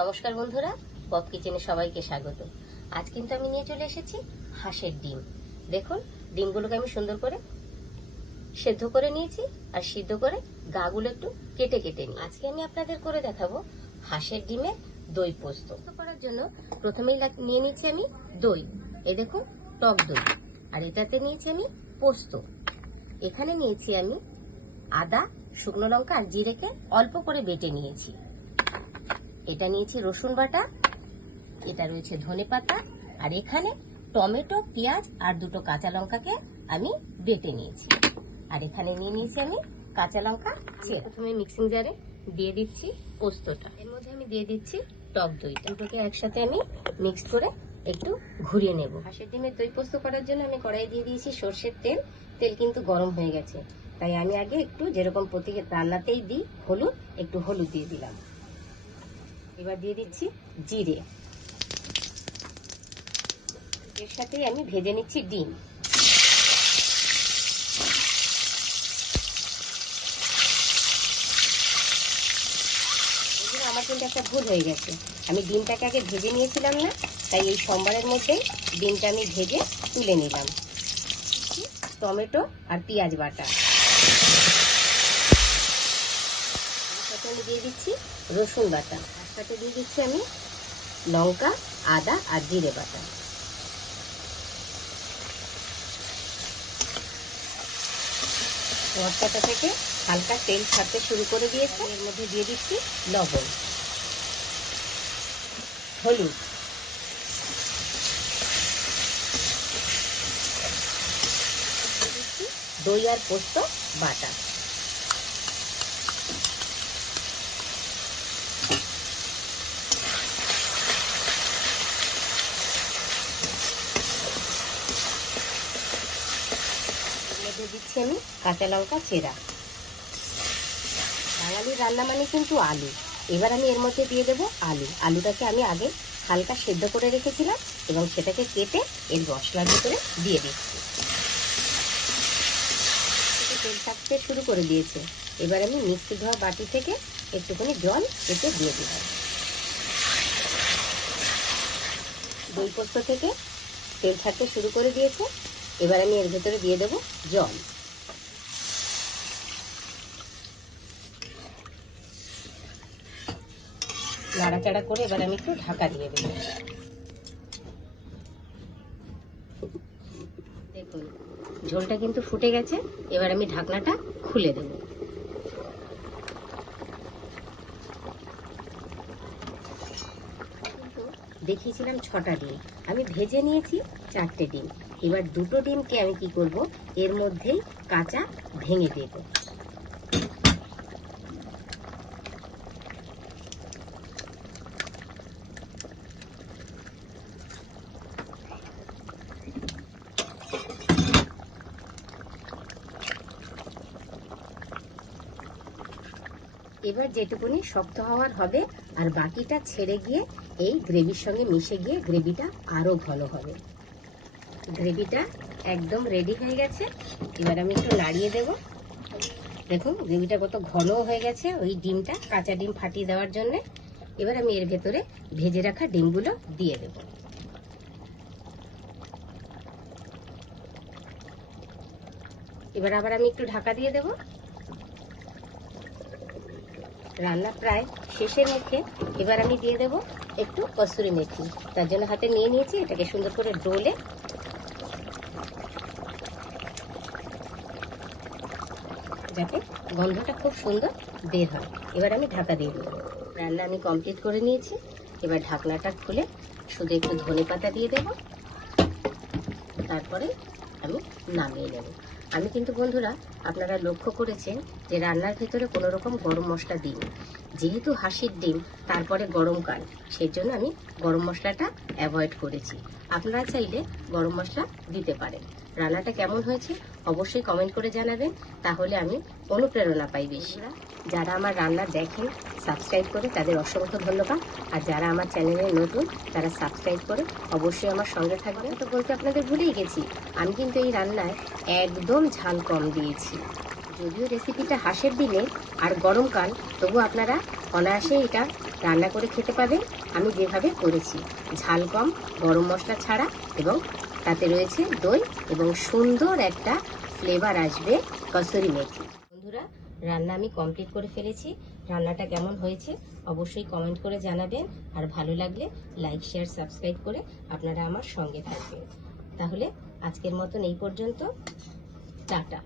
নমস্কার বন্ধুরা, পপ কিচেনে সবাইকে স্বাগত। আজ কিন্তু আমি নিয়ে চলে এসেছি হাঁসের ডিম। দেখুন, ডিমগুলোকে আমি সুন্দর করে সেদ্ধ করে নিয়েছি আর সিদ্ধ করে গাগুলো একটু কেটে কেটে নিই। আজকে আমি আপনাদের করে দেখাবো হাঁসের ডিমের দই পোস্ত। করার জন্য প্রথমেই নিয়ে নিয়েছি আমি দই। এই দেখুন, টক দই। আর এটাতে নিয়েছি আমি পোস্ত। এখানে নিয়েছি আমি আদা, শুকনো লঙ্কা আর জিরেকে অল্প করে বেটে নিয়েছি। এটা নিয়েছি রসুন বাটা, এটা রয়েছে ধনেপাতা, আর এখানে টমেটো, পেঁয়াজ আর দুটো কাঁচা লঙ্কাকে আমি বেটে নিয়েছি। আর এখানে নিয়ে নিয়েছি আমি কাঁচা লঙ্কা চেরা। প্রথমে মিক্সিং জারে দিয়ে দিচ্ছি পোস্তটা। এর মধ্যে আমি দিয়ে দিচ্ছি টক দইটা। দুটোকে একসাথে আমি মিক্স করে একটু ঘুরিয়ে নেব। হাঁসের ডিমের দই পোস্ত করার জন্য আমি কড়াই দিয়ে দিয়েছি সর্ষের তেল। তেল কিন্তু গরম হয়ে গেছে, তাই আমি আগে একটু যেরকম প্রতি রান্নাতেই দিই হলুদ, একটু হলুদ দিয়ে দিলাম। এবার দিয়ে দিচ্ছি জিরে। এর সাথে আমি ভেজে নিচ্ছি ডিম। আমার কিন্তু একটা ভুল হয়ে গেছে, আমি ডিমটাকে আগে ভেজে নিয়েছিলাম না, তাই এই সোমবারের মধ্যে ডিমটা আমি ভেজে তুলে নিলাম। টমেটো আর পেঁয়াজ বাটা, সাথে আমি দিয়ে দিচ্ছি রসুন বাটা, তার সাথে দিয়ে দিচ্ছি আমি লঙ্কা, আদা আর জিরে বাটা। মশলাটা থেকে হালকা তেল ছাড়তে শুরু করে দিয়েছে। এর মধ্যে দিয়ে দিচ্ছি লবণ, হলুদ, দই আর পোস্ত বাটা। দিচ্ছি আমি কাঁচা লঙ্কা চেরা। বাঙালির রান্না মানে কিন্তু আলু। এবার আমি এর মধ্যে দিয়ে দেবো আলু। আলুটাকে আমি আগে হালকা সেদ্ধ করে রেখেছিলাম এবং সেটাকে কেটে এর মশলার ভিতরে দিয়ে দিচ্ছি। তেল ছাড়তে শুরু করে দিয়েছে। এবার আমি মিক্সি ধোয়া বাটি থেকে একটুখানি জল এতে দিয়ে দিলাম। দই পোস্ত থেকে তেল ছাড়তে শুরু করে দিয়েছে। এবার আমি এর ভেতরে দিয়ে দেবো জল। নাড়াচাড়া করে এবার আমি একটু ঢাকা দিয়ে দেবো। দেখুন, ঝোলটা কিন্তু ফুটে গেছে। এবার আমি ঢাকনাটা খুলে দেব। দেখিয়েছিলাম 6টা ডিম, আমি ভেজে নিয়েছি 4টে ডিম। এবার দুটো ডিমকে আমি কি করব, এর মধ্যেই কাঁচা ভেঙে দেব। এবার যেটুকুনি শক্ত হওয়ার হবে আর বাকিটা ছেড়ে গিয়ে এই গ্রেভির সঙ্গে মিশে গিয়ে গ্রেভিটা আরো ভালো হবে। গ্রেভিটা একদম রেডি হয়ে গেছে। এবার আমি একটু নাড়িয়ে দেব। দেখুন গ্রেভিটা কত ঘন হয়ে গেছে, ওই ডিমটা কাঁচা ডিম ফাটিয়ে দেওয়ার জন্য। এবার আমি এর ভেতরে ভেজে রাখা ডিমগুলো দিয়ে দেব। এবার আবার আমি একটু ঢাকা দিয়ে দেব। রান্না প্রায় শেষের মুখে। এবার আমি দিয়ে দেব একটু কসুরি মেথি। তার জন্য হাতে নিয়ে নিয়েছি, এটাকে সুন্দর করে ডলে যাতে গন্ধটা খুব সুন্দর বের হয়। এবার আমি ঢাকা দিয়ে দেবো। রান্না আমি কমপ্লিট করে নিয়েছি। এবার ঢাকনাটা খুলে শুধু একটু ধনেপাতা দিয়ে দেব, তারপরে আমি নামিয়ে নেব। আমি কিন্তু বন্ধুরা, আপনারা লক্ষ্য করেছেন যে রান্নার ভেতরে কোনো রকম গরম মশলা দিই, যেহেতু হাঁসের ডিম, তারপরে গরমকাল, সেজন্য আমি গরম মশলাটা অ্যাভয়েড করেছি। আপনারা চাইলে গরম মশলা দিতে পারেন। রান্নাটা কেমন হয়েছে অবশ্যই কমেন্ট করে জানাবেন, তাহলে আমি অনুপ্রেরণা পাই বেশি। যারা আমার রান্না দেখেন, সাবস্ক্রাইব করে তাদের অসংখ্য ধন্যবাদ। আর যারা আমার চ্যানেলে নতুন, তারা সাবস্ক্রাইব করে অবশ্যই আমার সঙ্গে থাকবেন। তো বলতে আপনাদের ভুলেই গেছি, আমি কিন্তু এই রান্নায় একদম ঝাল কম দিয়েছি। যদিও রেসিপিটা হাঁসের ডিমে আর গরমকাল, তবু আপনারা অনায়াসে এটা রান্না করে খেতে পাবেন আমি যেভাবে করেছি। ঝাল কম, গরম মশলা ছাড়া, এবং তাতে রয়েছে দই এবং সুন্দর একটা ফ্লেভার আসবে কসুরি মেথি। বন্ধুরা, রান্না আমি কমপ্লিট করে ফেলেছি। রান্নাটা কেমন হয়েছে অবশ্যই কমেন্ট করে জানাবেন, আর ভালো লাগলে লাইক, শেয়ার, সাবস্ক্রাইব করে আপনারা আমার সঙ্গে থাকবেন। তাহলে আজকের মতন এই পর্যন্ত। টাটা।